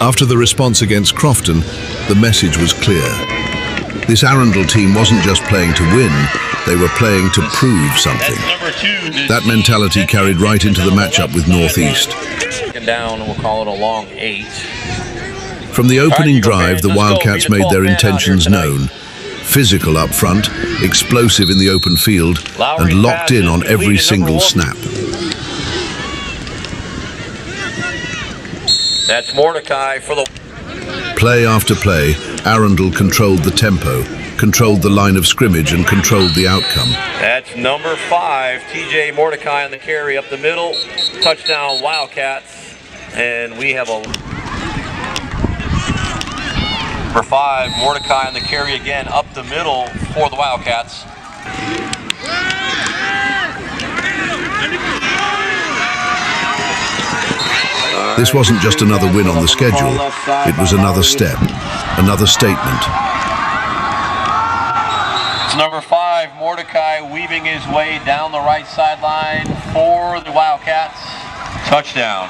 After the response against Crofton, the message was clear. This Arundel team wasn't just playing to win, they were playing to prove something. That mentality carried right into the matchup with Northeast. Down, we'll call it a long 8. From the opening drive, the Wildcats made their intentions known. Physical up front, explosive in the open field, and locked in on every single snap. That's Mordecai for the... Play after play, Arundel controlled the tempo, controlled the line of scrimmage, and controlled the outcome. That's number 5, TJ Mordecai on the carry up the middle. Touchdown Wildcats. And we have a... Number 5, Mordecai on the carry again up the middle for the Wildcats. This wasn't just another win on the schedule, it was another step, another statement. It's number 5, Mordecai weaving his way down the right sideline for the Wildcats. Touchdown.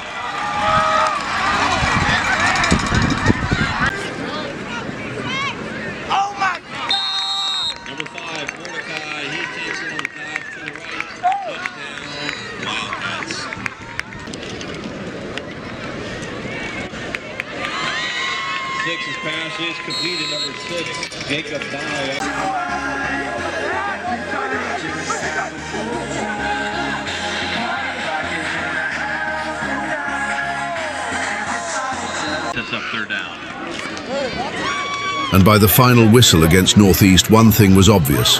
Oh my God! Number 5, Mordecai, he takes it on the dive to the right. Touchdown, Wildcats. Six's pass is completed. Number 6, Jacob Dye. That's up 3rd down. And by the final whistle against Northeast, one thing was obvious.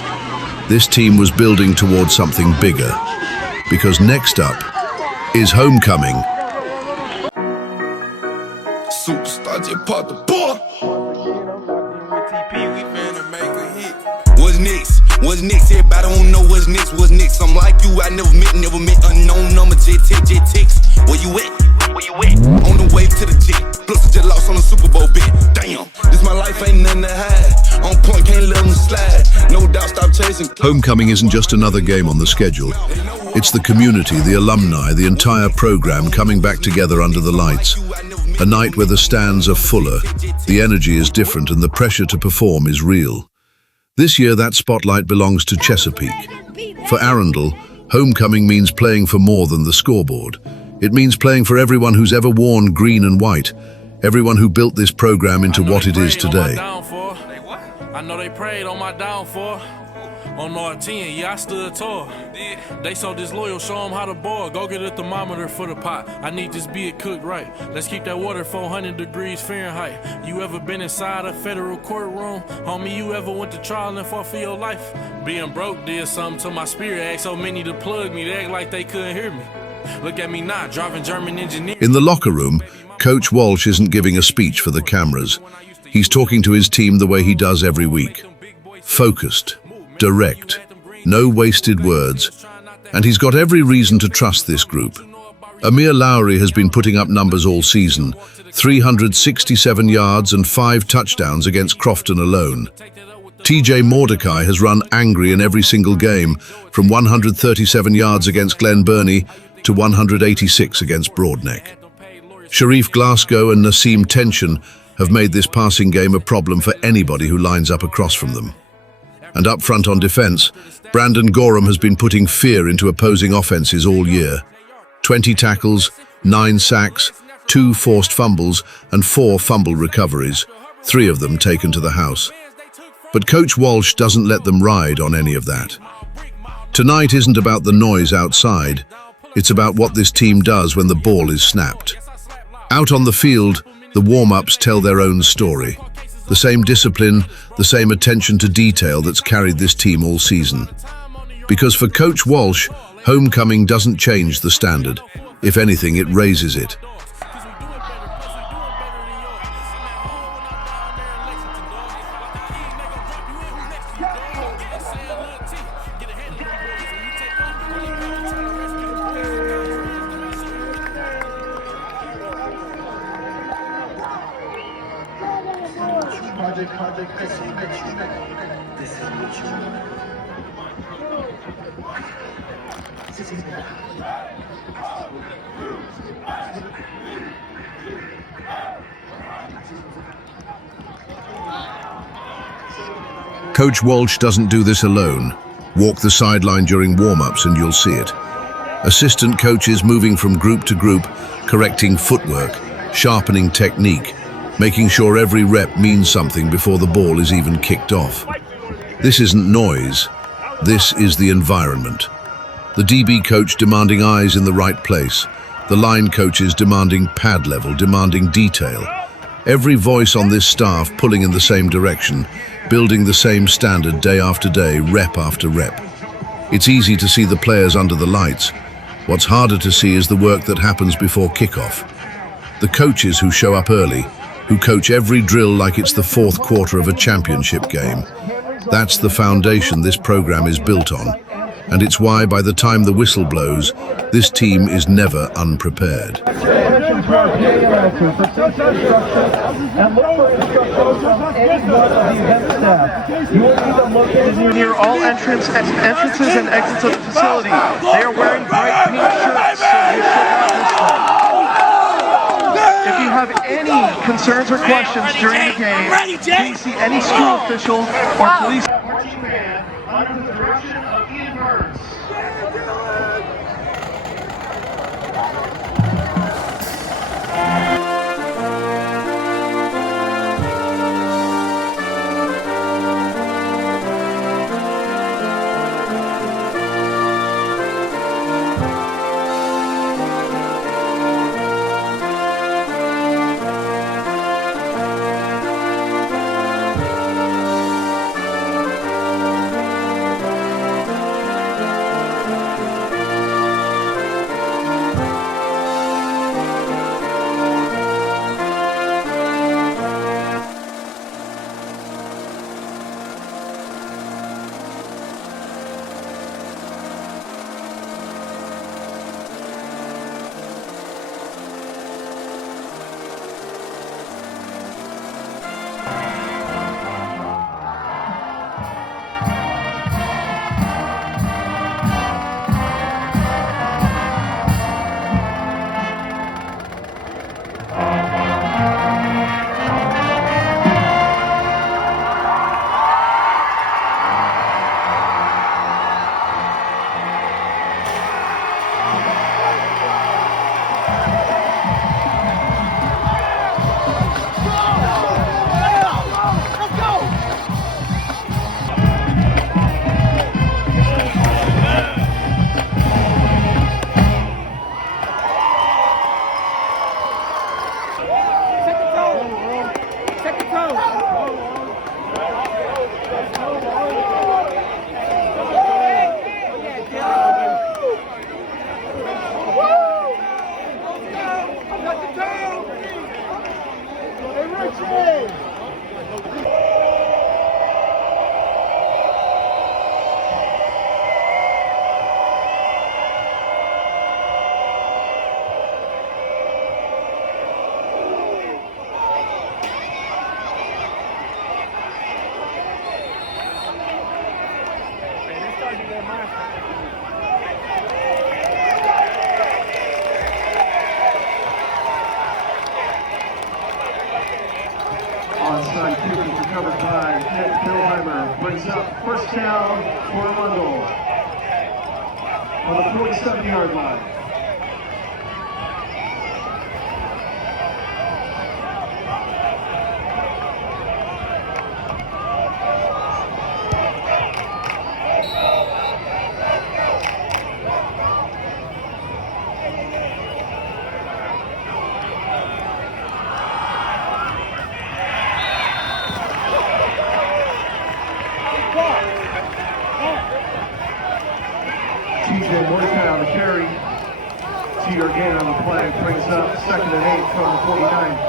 This team was building towards something bigger. Because next up is homecoming. Superstar just popped the ball. What's next? What's next? Everybody don't know what's next. What's next? I'm like you, I never met unknown number. J-text. Where you at? Where you at? On the way to the jet. Plus just lost on the Super Bowl bet. Damn, this my life, ain't nothing to hide. On point, can't let them slide. No doubt, stop chasing. Homecoming isn't just another game on the schedule. It's the community, the alumni, the entire program coming back together under the lights. A night where the stands are fuller, the energy is different, and the pressure to perform is real. This year, that spotlight belongs to Chesapeake. For Arundel, homecoming means playing for more than the scoreboard. It means playing for everyone who's ever worn green and white, everyone who built this program into what it is today. I know they prayed on my downfall. On R10, yeah, I stood tall. They so disloyal, show them how to boil. Go get a thermometer for the pot. I need this beer cooked right. Let's keep that water 400 degrees Fahrenheit. You ever been inside a federal courtroom? Homie, you ever went to trial and fought for your life? Being broke did something to my spirit. Asked so many to plug me, they act like they couldn't hear me. Look at me now, driving German engineer. In the locker room, Coach Walsh isn't giving a speech for the cameras. He's talking to his team the way he does every week. Focused, direct, no wasted words. And he's got every reason to trust this group. Ahmir Lowery has been putting up numbers all season. 367 yards and 5 touchdowns against Crofton alone. TJ Mordecai has run angry in every single game, from 137 yards against Glen Burnie to 186 against Broadneck. Sharif Glasgow and Naseem Tention have made this passing game a problem for anybody who lines up across from them. And up front on defense, Brandon Gorham has been putting fear into opposing offenses all year. 20 tackles, 9 sacks, 2 forced fumbles, and 4 fumble recoveries, 3 of them taken to the house. But Coach Walsh doesn't let them ride on any of that. Tonight isn't about the noise outside, it's about what this team does when the ball is snapped. Out on the field, the warm-ups tell their own story. The same discipline, the same attention to detail that's carried this team all season. Because for Coach Walsh, homecoming doesn't change the standard. If anything, it raises it. Project, this is what you want. This is what you want. Coach Walsh doesn't do this alone. Walk the sideline during warm-ups and you'll see it. Assistant coaches moving from group to group, correcting footwork, sharpening technique, making sure every rep means something before the ball is even kicked off. This isn't noise, this is the environment. The DB coach demanding eyes in the right place, the line coaches demanding pad level, demanding detail. Every voice on this staff pulling in the same direction, building the same standard day after day, rep after rep. It's easy to see the players under the lights. What's harder to see is the work that happens before kickoff. The coaches who show up early, who coach every drill like it's the fourth quarter of a championship game. That's the foundation this program is built on. And it's why by the time the whistle blows, this team is never unprepared. Near all entrances and exits of the facility. They are wearing bright pink shirts, so you should not miss them. If you have any concerns or questions during the game, please see any school official or police. Under the direction of Ian Burns. Onside kick is recovered by Nick Pilheimer. Brings up first down for Arundel on the 47-yard line. Mordecai on the carry. Teeter again on the play. Brings up 2nd and 8 from the 49.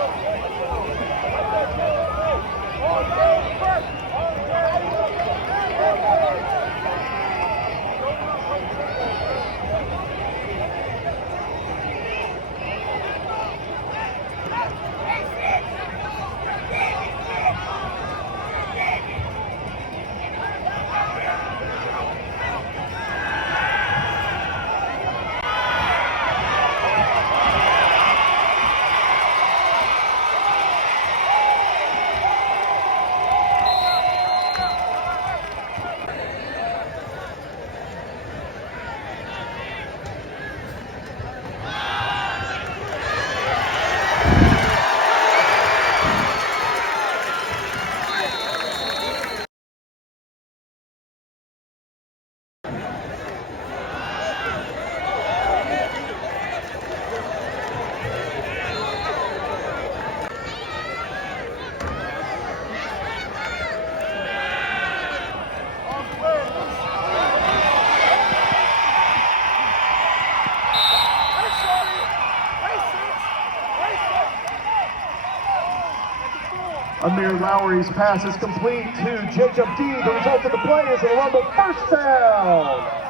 Ahmir Lowery's pass is complete to Jacob D. The result of the play is a Rumble first down.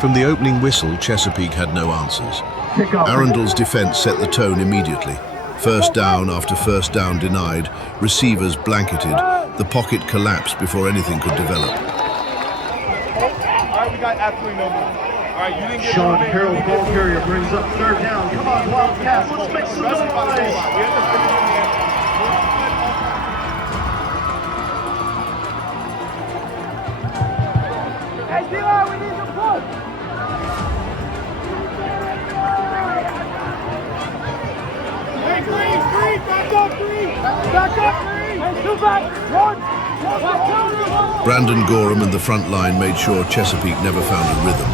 From the opening whistle, Chesapeake had no answers. Arundel's defense set the tone immediately. First down after first down denied, receivers blanketed, the pocket collapsed before anything could develop. All right, we got absolutely no more. All right, you didn't get Sean Carroll, ball carrier, brings up third down. Come on, Wildcats, let's make some noise. Hey, D-line, we need some push. Hey, three, back up three. Hey, two back, one. Brandon Gorham and the front line made sure Chesapeake never found a rhythm.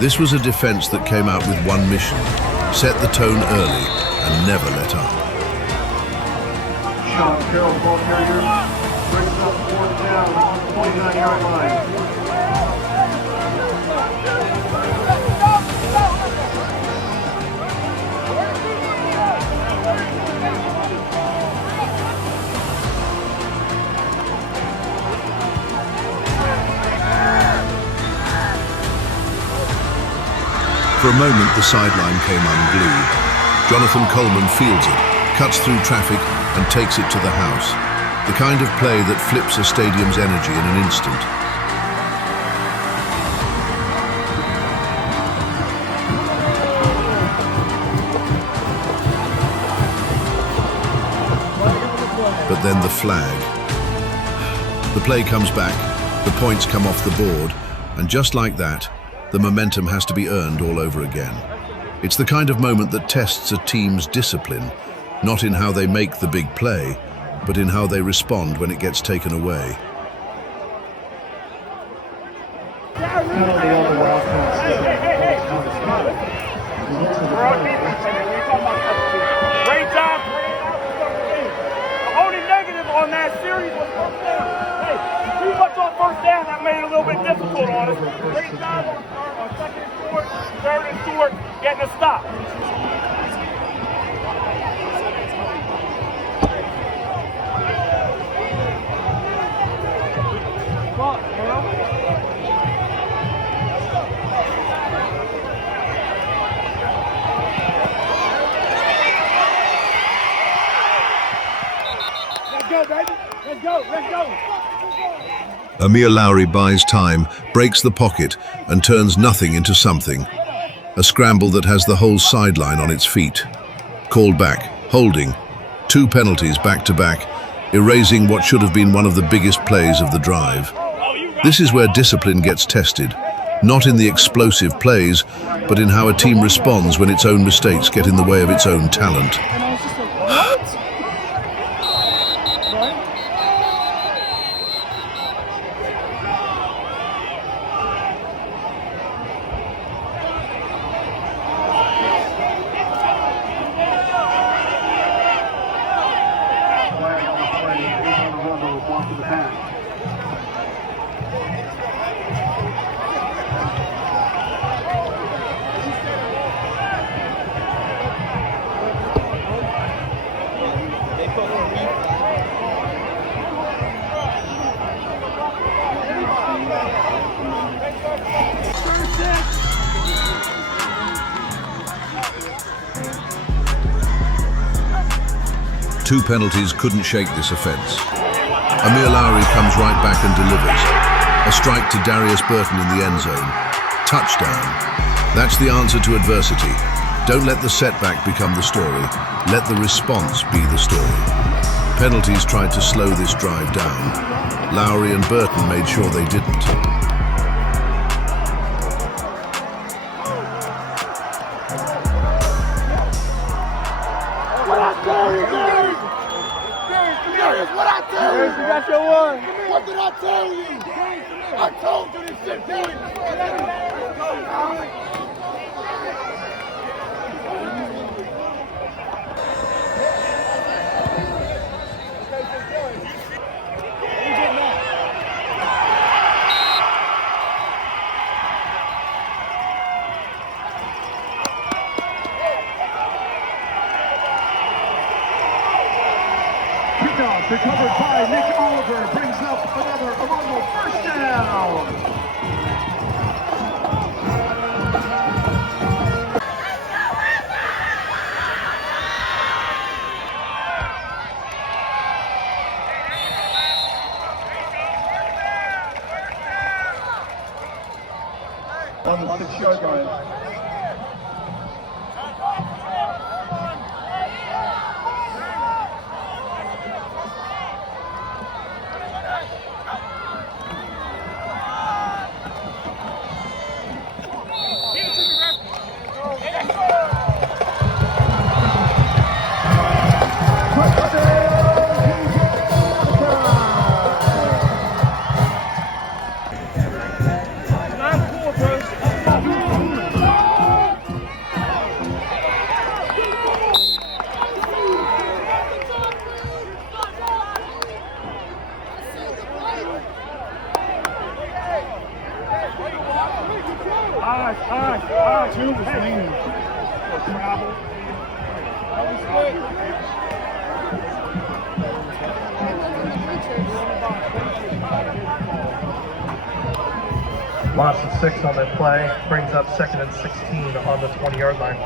This was a defense that came out with one mission: set the tone early and never let up. Sean Carroll, ball carrier, brings up fourth down on the 29-yard line. For a moment, the sideline came unglued. Jonathan Coleman fields it, cuts through traffic, and takes it to the house. The kind of play that flips a stadium's energy in an instant. But then the flag. The play comes back, the points come off the board, and just like that, the momentum has to be earned all over again. It's the kind of moment that tests a team's discipline, not in how they make the big play, but in how they respond when it gets taken away. Penalty on the Wildcats. Great job. The only negative on that series was first down. Hey, too much on first down, that made it a little bit difficult on us. Great job on second and short, third and short, getting a stop. Let's go, baby. Let's go. Let's go. Ahmir Lowery buys time, breaks the pocket, and turns nothing into something. A scramble that has the whole sideline on its feet. Called back, holding, 2 penalties back-to-back, erasing what should have been one of the biggest plays of the drive. This is where discipline gets tested, not in the explosive plays, but in how a team responds when its own mistakes get in the way of its own talent. Two penalties couldn't shake this offense. Ahmir Lowery comes right back and delivers. A strike to Darius Burton in the end zone. Touchdown. That's the answer to adversity. Don't let the setback become the story. Let the response be the story. Penalties tried to slow this drive down. Lowery and Burton made sure they didn't. What I tell you? Darius, what I tell you? You got your one. What did I tell you? I told you this shit, Darius. Kickoff recovered by Nick Oliver brings up another Arundel first down. On the 6-yard line. Loss of 6 on that play, brings up 2nd and 16 on the 20-yard line.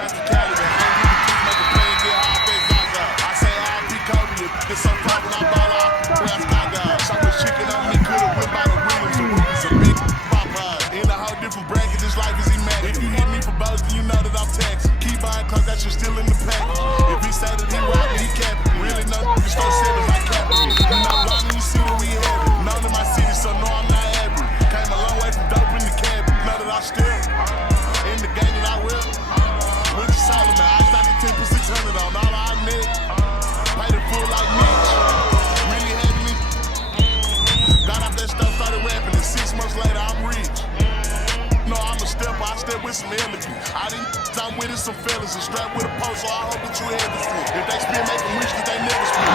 back to Cali, man. Ain't really keep making play and get hard face Zaza. I say R.P. Kobe, it's so far when I ball out. That's my guy. So much chicken on me, could've went by the Williams. The Williams a big Popeye. In a whole different bracket, this life is immaculate. If you hit me for both, then you know that I'm taxing. Keep buying cause that shit still in the package. If he say that he rock me, he capping. Really know niggas start sevens like Captain. You not blind when you see what we have. Known in my city, so no, I'm not average. Came a long way from dope in the cabin. Know that I still in the game that I will. With the Solomon, I stopped the 10 for 600 on all I need. Paid it full like Mitch. Really having it. Got off that stuff, started rapping, and 6 months later, I'm rich. No, I'm a stepper, I step with some elegance. I didn't, I'm with it, some fellas, and strapped with a post, so I hope that you have it. If they spin, make them wish that they never spin.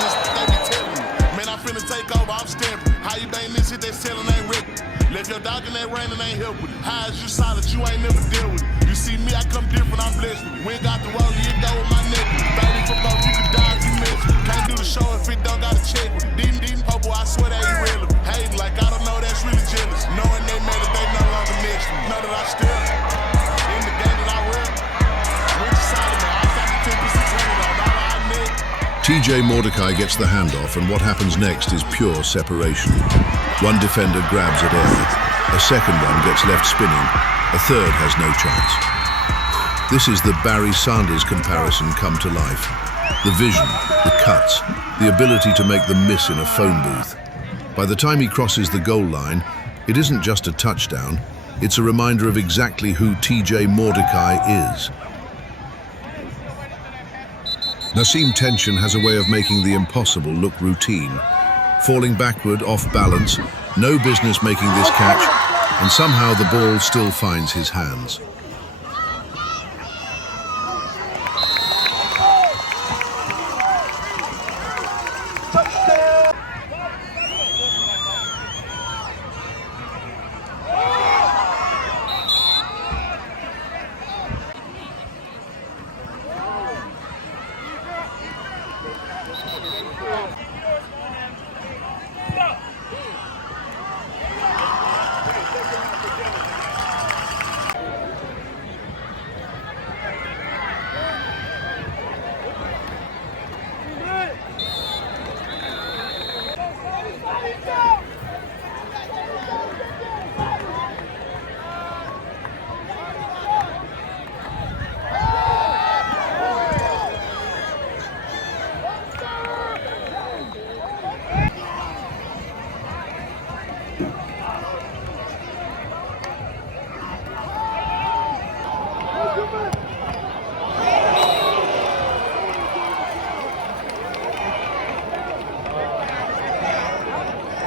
Just they be telling me, man, I'm finna take over, I'm stamping. How you bang this shit, they selling ain't ready. Left your dog in that rain and ain't help with it. High as you solid, you ain't never deal with it. You see me, I come different, I'm blessed with it. We ain't got the roll, you go with my neck. 30 for both, you can die if you miss it. Can't do the show if it don't got a check with it. Dean, Popo, I swear they irrelevant. Hating like I don't know, that's really jealous. Knowing they made it, they no longer next to me. Know that I still in the game that I will. With the Solomon, I got the 10 for 600 on all I need. TJ Mordecai gets the handoff, and what happens next is pure separation. One defender grabs at air, a second one gets left spinning, a third has no chance. This is the Barry Sanders comparison come to life. The vision, the cuts, the ability to make them miss in a phone booth. By the time he crosses the goal line, it isn't just a touchdown, it's a reminder of exactly who TJ Mordecai is. Naseem Tention has a way of making the impossible look routine. Falling backward, off balance, no business making this catch, and somehow the ball still finds his hands.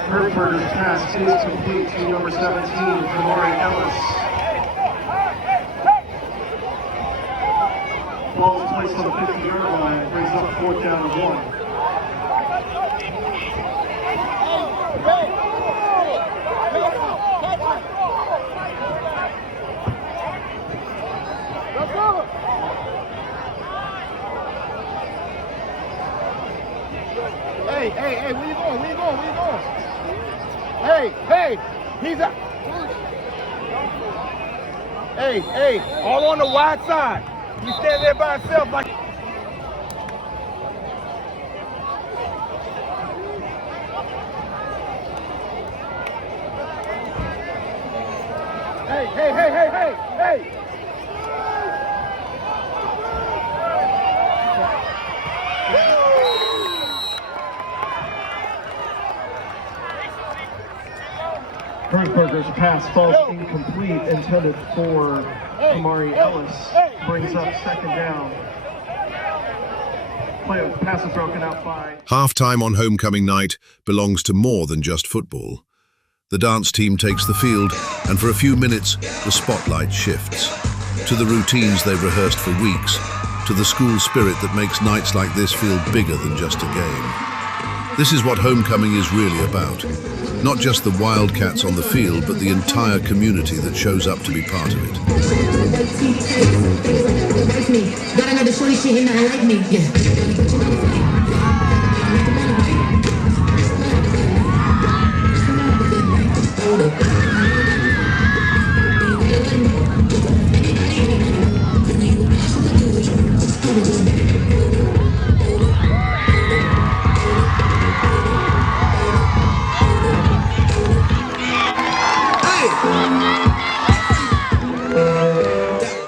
Herberger's pass is complete to number 17, Ahmir Ellis. Ball is placed on the 50-yard line, brings up 4th down and 1. Hey, where you going? Where you going? Hey, he's up. Hey, all on the wide side. He's standing there by himself like. Hey. Herberger's pass falls incomplete, intended for Ahmir Ellis. Brings up 2nd down. Pass is broken up by... Halftime on homecoming night belongs to more than just football. The dance team takes the field, and for a few minutes, the spotlight shifts. To the routines they've rehearsed for weeks, to the school spirit that makes nights like this feel bigger than just a game. This is what homecoming is really about. Not just the Wildcats on the field, but the entire community that shows up to be part of it. Got another shorty shit in there, like me, yeah.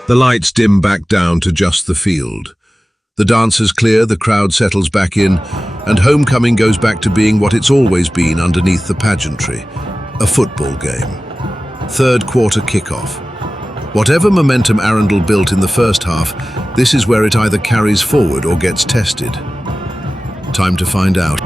The lights dim back down to just the field. The dancers clear, the crowd settles back in, and homecoming goes back to being what it's always been underneath the pageantry, a football game. Third quarter kickoff. Whatever momentum Arundel built in the first half, this is where it either carries forward or gets tested. Time to find out.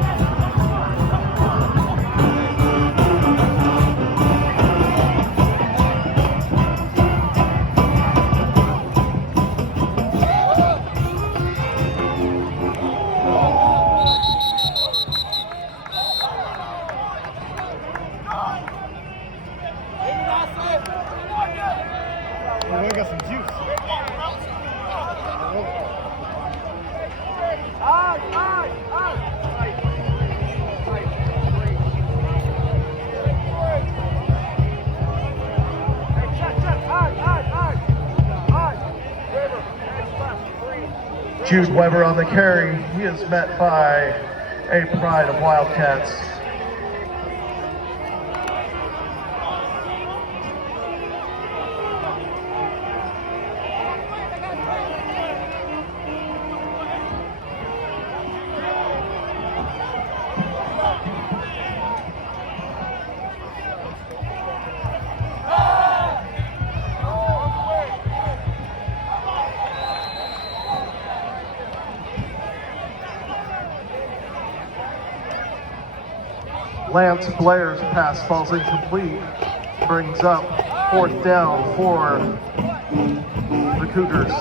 Jude Weber on the carry. He is met by a pride of Wildcats. Lance Blair's pass falls incomplete, brings up fourth down for the Cougars.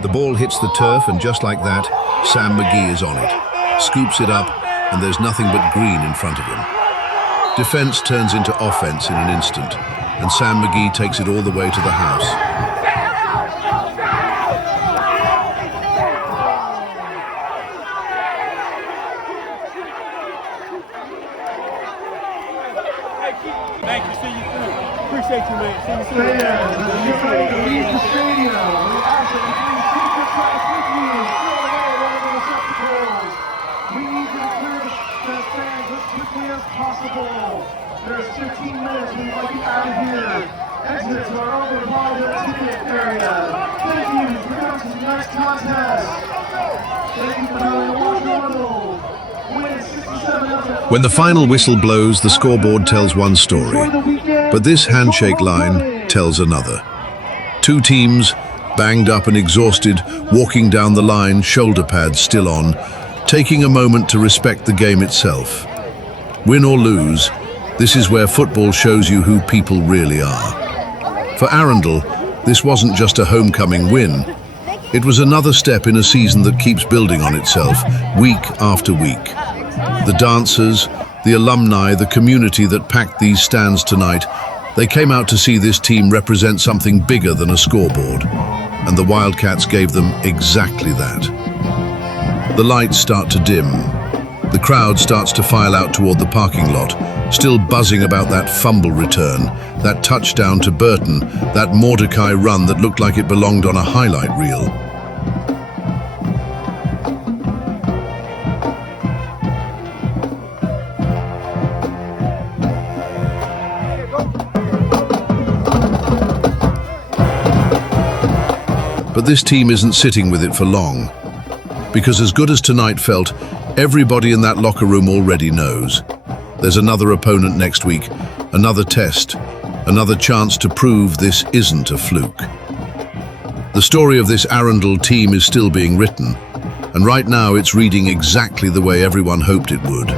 The ball hits the turf, and just like that, Sam Magee is on it, scoops it up, and there's nothing but green in front of him. Defense turns into offense in an instant, and Sam Magee takes it all the way to the house. Thank you. See you through. Appreciate you, man. See you soon. Fans, as you ready to leave the stadium, we ask that you please keep your tracks with you and clear the way over the receptacles. We need you to clear the fans as quickly as possible. There's 15 minutes. We'd like you out of here. Exits are over by the ticket area. Thank you for coming to the next contest. Thank you for having a watch Arundel. When the final whistle blows, the scoreboard tells one story, but this handshake line tells another. Two teams, banged up and exhausted, walking down the line, shoulder pads still on, taking a moment to respect the game itself. Win or lose, this is where football shows you who people really are. For Arundel, this wasn't just a homecoming win. It was another step in a season that keeps building on itself, week after week. The dancers, the alumni, the community that packed these stands tonight, they came out to see this team represent something bigger than a scoreboard. And the Wildcats gave them exactly that. The lights start to dim. The crowd starts to file out toward the parking lot, still buzzing about that fumble return, that touchdown to Burton, that Mordecai run that looked like it belonged on a highlight reel. But this team isn't sitting with it for long, because as good as tonight felt, everybody in that locker room already knows. There's another opponent next week, another test, another chance to prove this isn't a fluke. The story of this Arundel team is still being written, And right now it's reading exactly the way everyone hoped it would.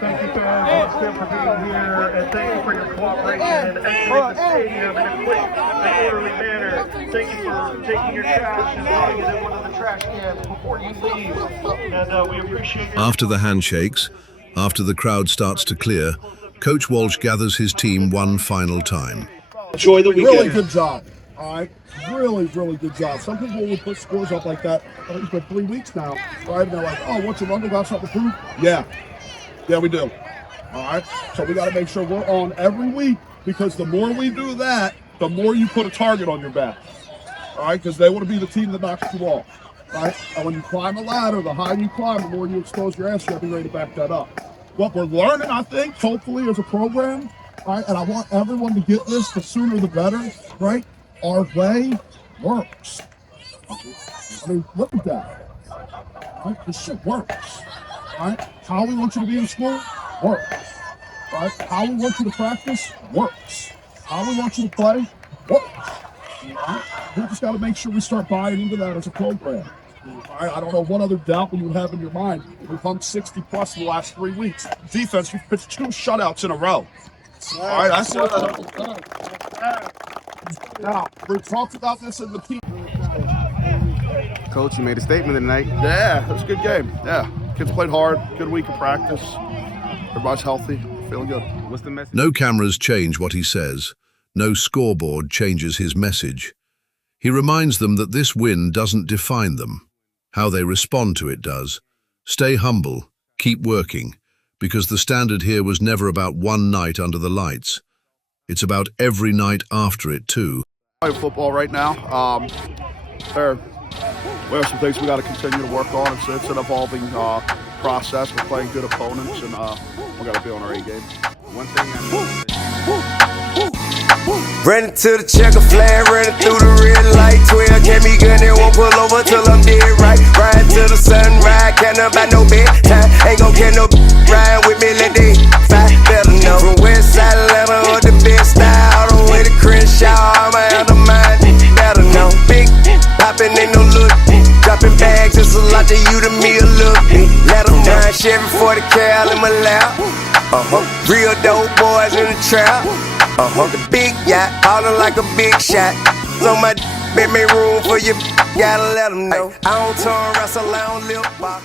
Thank you, fans, once again for being here, and thank you for your cooperation and exiting the stadium in a quick and orderly manner. Thank you for taking your trash and throwing it in one of the trash cans before you leave, and we appreciate it. After the handshakes, after the crowd starts to clear, Coach Walsh gathers his team one final time. Enjoy the weekend. Really good job. All right, really good job. Some people will put scores up like that. I think it's been 3 weeks now, right? And they're like, oh, what's your Arundel got something to prove? Yeah, we do. All right, so we got to make sure we're on every week, because the more we do that, the more you put a target on your back. All right, because they want to be the team that knocks you off. Right, and when you climb a ladder, the higher you climb, the more you expose your ass. You have to be ready to back that up. What we're learning, I think, hopefully, as a program, all right, and I want everyone to get this, the sooner the better, right? Our way works. I mean, look at that. Right? This shit works. Right? How we want you to be in school works. Right? How we want you to practice works. How we want you to play works. Right? We just got to make sure we start buying into that as a program. Right? I don't know what other doubt you would have in your mind. We've hung 60 plus in the last 3 weeks. Defense, we've pitched 2 shutouts in a row. All right, that's now, we talked about this in the team. Coach, you made a statement tonight. Yeah, it was a good game. Yeah, kids played hard. Good week of practice. Everybody's healthy. Feeling good. What's the message? No cameras change what he says. No scoreboard changes his message. He reminds them that this win doesn't define them. How they respond to it does. Stay humble. Keep working. Because the standard here was never about one night under the lights. It's about every night after it, too. Football right now. We have some things we got to continue to work on. It's an evolving process. We're playing good opponents, and we got to be on our A game. One thing I know. Running to the checker flag, running through the red light. 12 can't be good, they won't pull over till I'm dead right. Riding to the sunrise, can't about no bedtime. Ain't gon' get no riding with me, let they fight. Better know from West Side Atlanta or the best style, all the way to Crenshaw, I'ma have the mind. Better know, big poppin' ain't no look. Dropping bags, it's a lot to you, to me a look. Let them down, Chevy 40 cal in my lap. Real dope boys in the trap. The big yacht, ballin' like a big shot. On my make me room for you, gotta let them know. I don't turn wrestle, I don't lip box.